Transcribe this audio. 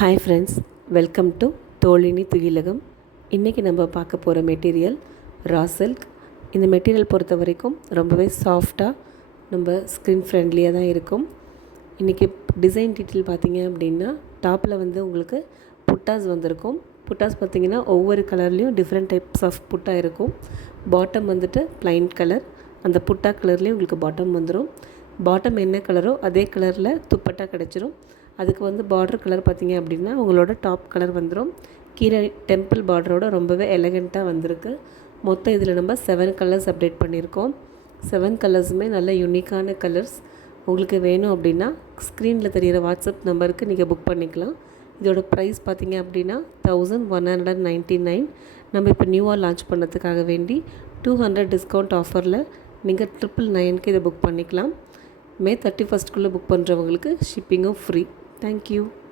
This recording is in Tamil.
Hi friends, welcome to Thozhini Thugilagam. இன்றைக்கி நம்ம பார்க்க போகிற மெட்டீரியல் ரா சில்க். இந்த மெட்டீரியல் பொறுத்த வரைக்கும் ரொம்பவே சாஃப்டாக நம்ம ஸ்கின் ஃப்ரெண்ட்லியாக தான் இருக்கும். இன்றைக்கி டிசைன் டீட்டெயில் பார்த்திங்க அப்படின்னா டாப்பில் வந்து உங்களுக்கு புட்டாஸ் வந்திருக்கும். புட்டாஸ் பார்த்திங்கன்னா ஒவ்வொரு கலர்லேயும் டிஃப்ரெண்ட் டைப்ஸ் ஆஃப் புட்டா இருக்கும். பாட்டம் வந்துட்டு ப்ளைன் கலர், அந்த புட்டா கலர்லேயும் உங்களுக்கு பாட்டம் வந்துடும். பாட்டம் என்ன கலரோ அதே கலரில் துப்பட்டா கிடச்சிரும். அதுக்கு வந்து பார்டர் கலர் பார்த்திங்க அப்படின்னா உங்களோட டாப் கலர் வந்துடும். கீழே டெம்பிள் பார்டரோட ரொம்பவே எலகண்ட்டாக வந்திருக்கு. மொத்தம் இதில் நம்ம 7 கலர்ஸ் அப்டேட் பண்ணியிருக்கோம். 7 கலர்ஸுமே நல்ல யூனிக்கான கலர்ஸ். உங்களுக்கு வேணும் அப்படின்னா ஸ்க்ரீனில் தெரிகிற வாட்ஸ்அப் நம்பருக்கு நீங்கள் புக் பண்ணிக்கலாம். இதோட ப்ரைஸ் பார்த்திங்க அப்படின்னா 1199. நம்ம இப்போ நியூவாக லான்ச் பண்ணதுக்காக வேண்டி 200 டிஸ்கவுண்ட் ஆஃபரில் நீங்கள் 999க்கு இதை புக் பண்ணிக்கலாம். மே 31க்குள்ளே புக் பண்ணுறவங்களுக்கு ஷிப்பிங்கும் ஃப்ரீ. Thank you.